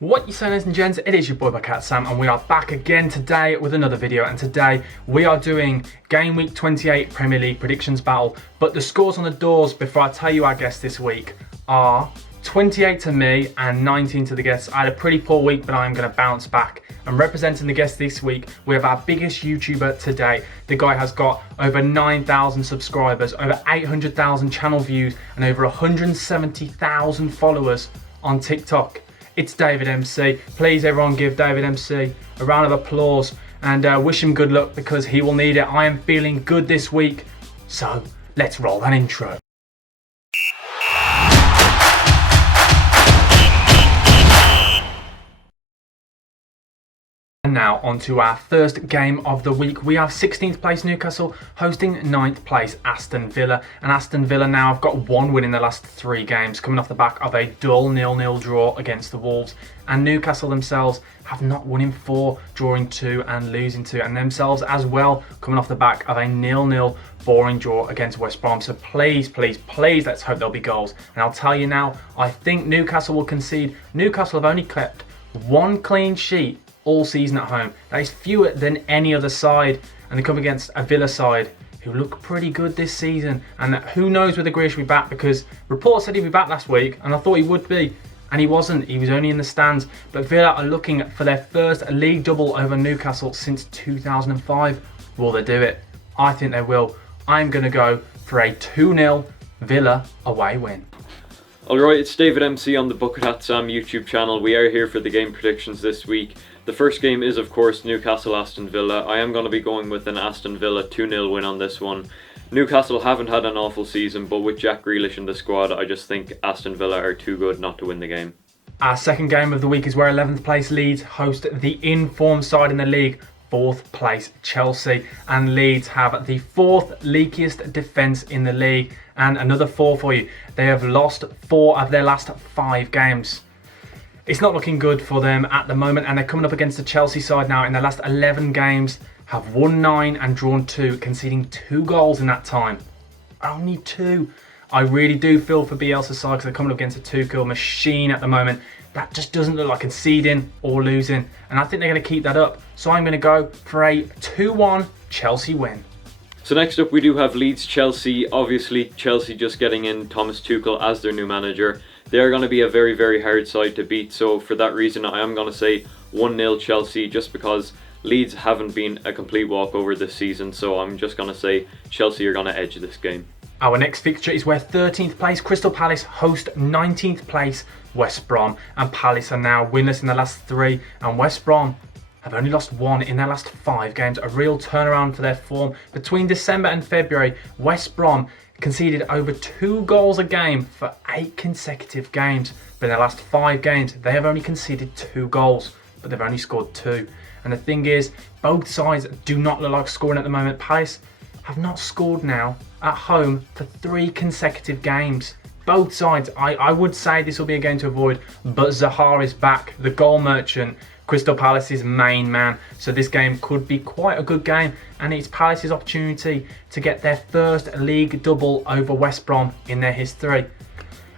What you saying, ladies and gents? It is your boy BucketHatSam, and we are back again today with another video. And today we are doing Game Week 28 Premier League predictions battle. But the scores on the doors before I tell you our guests this week are 28 to me and 19 to the guests. I had a pretty poor week, but I am going to bounce back. And representing the guests this week, we have our biggest YouTuber today. The guy has got over 9,000 subscribers, over 800,000 channel views, and over 170,000 followers on TikTok. It's DavidMC. Please everyone give DavidMC a round of applause and wish him good luck because he will need it. I am feeling good this week. So let's roll that intro. And now on to our first game of the week. We have 16th place Newcastle hosting 9th place Aston Villa. And Aston Villa now have got one win in the last 3 games, coming off the back of a dull 0-0 draw against the Wolves. And Newcastle themselves have not won in 4, drawing 2 and losing 2. And themselves as well, coming off the back of a 0-0 boring draw against West Brom. So please, let's hope there'll be goals. And I'll tell you now, I think Newcastle will concede. Newcastle have only kept 1 clean sheet all season at home. That is fewer than any other side, and they come against a Villa side who look pretty good this season. And who knows whether Grealish will be back, because reports said he'd be back last week and I thought he would be, and he wasn't. He was only in the stands. But Villa are looking for their first league double over Newcastle since 2005. Will they do it? I think they will. I'm going to go for a 2-0 Villa away win. Alright, it's DavidMC on the BucketHatSam YouTube channel. We are here for the game predictions this week. The first game is, of course, Newcastle-Aston Villa. I am going to be going with an Aston Villa 2-0 win on this one. Newcastle haven't had an awful season, but with Jack Grealish in the squad, I just think Aston Villa are too good not to win the game. Our second game of the week is where 11th place Leeds host the in-form side in the league, 4th place Chelsea. And Leeds have the 4th leakiest defence in the league. And another 4 for you. They have lost 4 of their last 5 games. It's not looking good for them at the moment, and they're coming up against the Chelsea side now. In their last 11 games, have won 9 and drawn 2, conceding 2 goals in that time. Only 2. I really do feel for Bielsa's side because they're coming up against a 2-kill machine at the moment. That just doesn't look like conceding or losing, and I think they're going to keep that up. So I'm going to go for a 2-1 Chelsea win. So next up we do have Leeds-Chelsea. Obviously Chelsea just getting in Thomas Tuchel as their new manager. They are going to be a very hard side to beat, so for that reason I am going to say 1-0 Chelsea, just because Leeds haven't been a complete walkover this season, so I'm just going to say Chelsea are going to edge this game. Our next fixture is where 13th place Crystal Palace host 19th place West Brom, and Palace are now winless in the last 3, and West Brom have only lost 1 in their last 5 games. A real turnaround for their form. Between December and February, West Brom conceded over 2 goals a game for 8 consecutive games. But in their last 5 games, they have only conceded 2 goals, but they've only scored 2. And the thing is, both sides do not look like scoring at the moment. Palace have not scored now at home for 3 consecutive games. Both sides, I would say this will be a game to avoid, but Zaha is back, the goal merchant, Crystal Palace's main man. So this game could be quite a good game, and it's Palace's opportunity to get their first league double over West Brom in their history.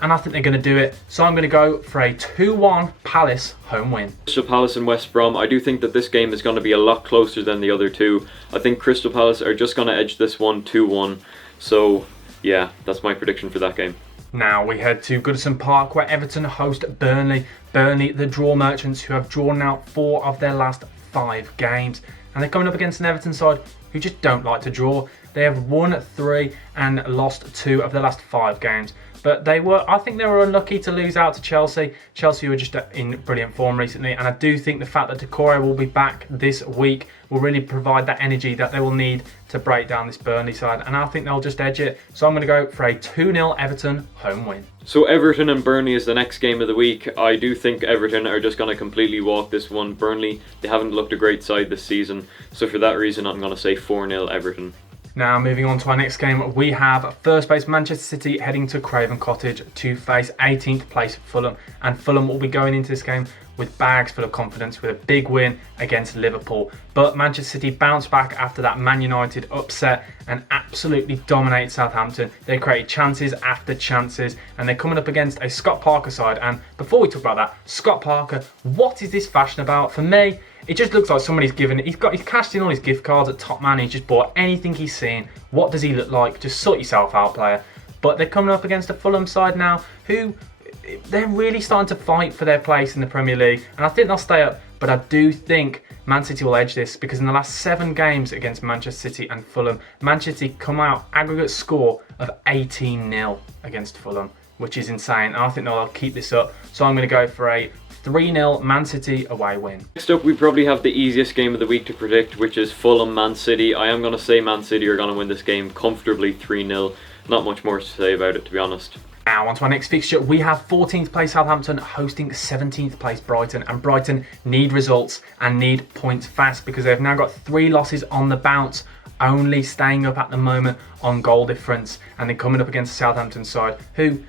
And I think they're going to do it. So I'm going to go for a 2-1 Palace home win. Crystal Palace and West Brom, I do think that this game is going to be a lot closer than the other 2. I think Crystal Palace are just going to edge this one 2-1. So yeah, that's my prediction for that game. Now we head to Goodison Park where Everton host Burnley. Burnley, the draw merchants, who have drawn out 4 of their last 5 games. And they're coming up against an Everton side who just don't like to draw. They have won 3 and lost 2 of their last 5 games. But I think they were unlucky to lose out to Chelsea. Chelsea were just in brilliant form recently. And I do think the fact that Decore will be back this week will really provide that energy that they will need to break down this Burnley side. And I think they'll just edge it. So I'm going to go for a 2-0 Everton home win. So Everton and Burnley is the next game of the week. I do think Everton are just going to completely walk this one. Burnley, they haven't looked a great side this season. So for that reason, I'm going to say 4-0 Everton. Now moving on to our next game, we have first place Manchester City heading to Craven Cottage to face 18th place Fulham. And Fulham will be going into this game with bags full of confidence with a big win against Liverpool. But Manchester City bounced back after that Man United upset and absolutely dominated Southampton. They created chances after chances, and they're coming up against a Scott Parker side. And before we talk about that, Scott Parker, what is this fashion about? For me, it just looks like somebody's he's cashed in all his gift cards at Tottenham. He's just bought anything he's seen. What does he look like? Just sort yourself out, player. But they're coming up against a Fulham side now who they're really starting to fight for their place in the Premier League, and I think they'll stay up. But I do think Man City will edge this, because in the last 7 games against Manchester City and Fulham, Manchester City come out aggregate score of 18-0 against Fulham, which is insane. And I think they'll keep this up. So I'm going to go for a 3-0 Man City away win. Next up, we probably have the easiest game of the week to predict, which is Fulham Man City. I am going to say Man City are going to win this game comfortably 3-0. Not much more to say about it, to be honest. Now on to our next fixture. We have 14th place Southampton hosting 17th place Brighton, and Brighton need results and need points fast, because they've now got 3 losses on the bounce, only staying up at the moment on goal difference, and they're coming up against the Southampton side who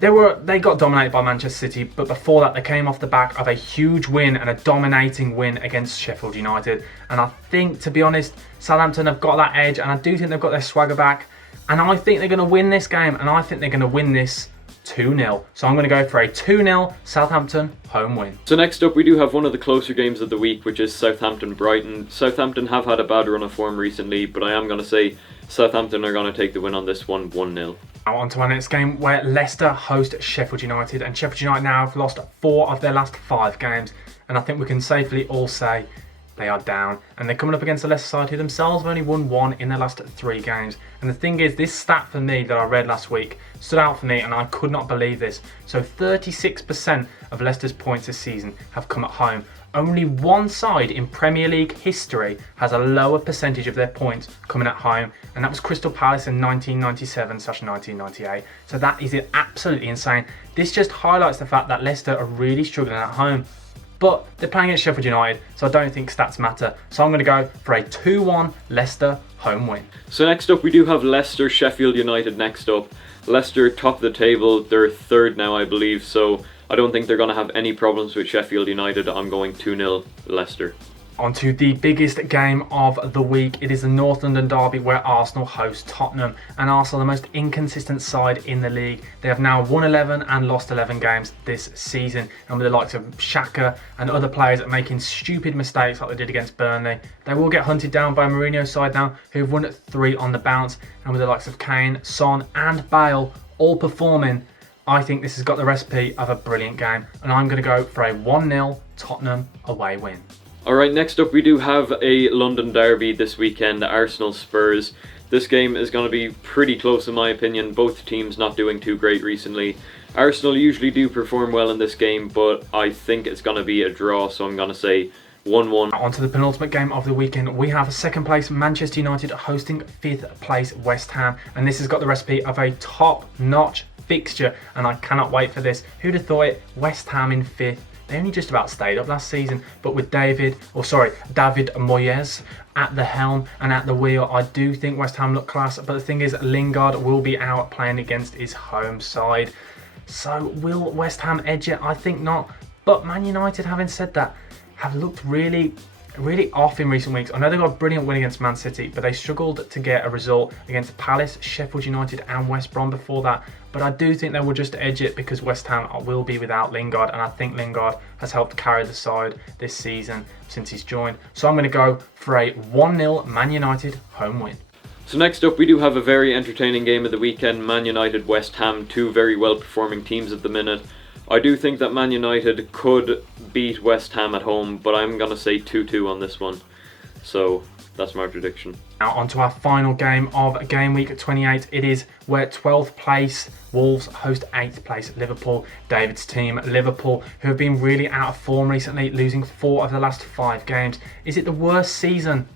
they got dominated by Manchester City, but before that they came off the back of a huge win and a dominating win against Sheffield United. And I think, to be honest, Southampton have got that edge, and I do think they've got their swagger back. And I think they're going to win this game, and I think they're going to win this 2-0. So I'm going to go for a 2-0 Southampton home win. So next up, we do have one of the closer games of the week, which is Southampton-Brighton. Southampton have had a bad run of form recently, but I am going to say Southampton are going to take the win on this one, 1-0. Now on to our next game, where Leicester host Sheffield United, and Sheffield United now have lost 4 of their last 5 games, and I think we can safely all say they are down, and they're coming up against the Leicester side who themselves have only won 1 in their last 3 games. And the thing is, this stat for me that I read last week stood out for me, and I could not believe this. So 36% of Leicester's points this season have come at home. Only one side in Premier League history has a lower percentage of their points coming at home, and that was Crystal Palace in 1997/1998. So that is absolutely insane. This just highlights the fact that Leicester are really struggling at home. But they're playing against Sheffield United, so I don't think stats matter. So I'm going to go for a 2-1 Leicester home win. So next up, we do have Leicester-Sheffield United next up. Leicester top of the table, they're 3rd now, I believe, so I don't think they're going to have any problems with Sheffield United. I'm going 2-0 Leicester. On to the biggest game of the week. It is the North London derby where Arsenal host Tottenham, and Arsenal the most inconsistent side in the league. They have now won 11 and lost 11 games this season, and with the likes of Xhaka and other players making stupid mistakes like they did against Burnley, they will get hunted down by Mourinho's side now, who've won 3 on the bounce, and with the likes of Kane, Son and Bale all performing, I think this has got the recipe of a brilliant game, and I'm going to go for a 1-0 Tottenham away win. Alright, next up we do have a London derby this weekend, Arsenal-Spurs. This game is going to be pretty close in my opinion, both teams not doing too great recently. Arsenal usually do perform well in this game, but I think it's going to be a draw, so I'm going to say 1-1. On to the penultimate game of the weekend. We have 2nd place Manchester United hosting 5th place West Ham, and this has got the recipe of a top-notch fixture, and I cannot wait for this. Who'd have thought it? West Ham in 5th. They only just about stayed up last season, but with David Moyes at the helm and at the wheel, I do think West Ham look class. But the thing is, Lingard will be out playing against his home side. So will West Ham edge it? I think not. But Man United, having said that, have looked really off in recent weeks. I know they got a brilliant win against Man City, but they struggled to get a result against Palace, Sheffield United and West Brom before that. But I do think they will just edge it, because West Ham will be without Lingard, and I think Lingard has helped carry the side this season since he's joined. So I'm going to go for a 1-0 Man United home win. So next up we do have a very entertaining game of the weekend, Man United West Ham, 2 very well performing teams at the minute. I do think that Man United could beat West Ham at home, but I'm going to say 2-2 on this one. So that's my prediction. Now on to our final game of game week 28. It is where 12th place Wolves host 8th place Liverpool. David's team, Liverpool, who have been really out of form recently, losing 4 of the last 5 games. Is it the worst season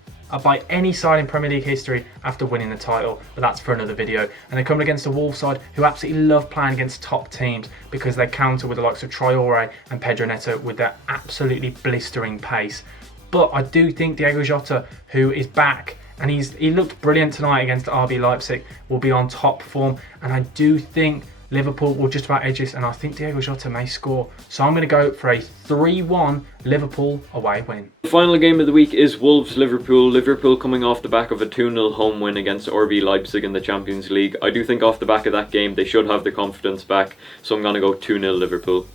by any side in Premier League history after winning the title? But that's for another video. And they're coming against a Wolves side who absolutely love playing against top teams, because they counter with the likes of Traore and Pedro Neto with their absolutely blistering pace. But I do think Diego Jota, who is back, and he looked brilliant tonight against RB Leipzig, will be on top form. And I do think Liverpool will just about edge this, and I think Diego Jota may score. So I'm going to go for a 3-1 Liverpool away win. The final game of the week is Wolves-Liverpool. Liverpool coming off the back of a 2-0 home win against RB Leipzig in the Champions League. I do think off the back of that game they should have the confidence back, so I'm going to go 2-0 Liverpool.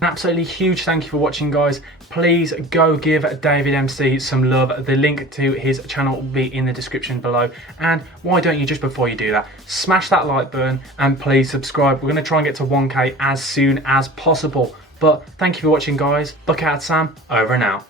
An absolutely huge thank you for watching, guys. Please go give DavidMC some love. The link to his channel will be in the description below. And why don't you, just before you do that, smash that like button and please subscribe. We're going to try and get to 1K as soon as possible. But thank you for watching, guys. BucketHatSam, over and out.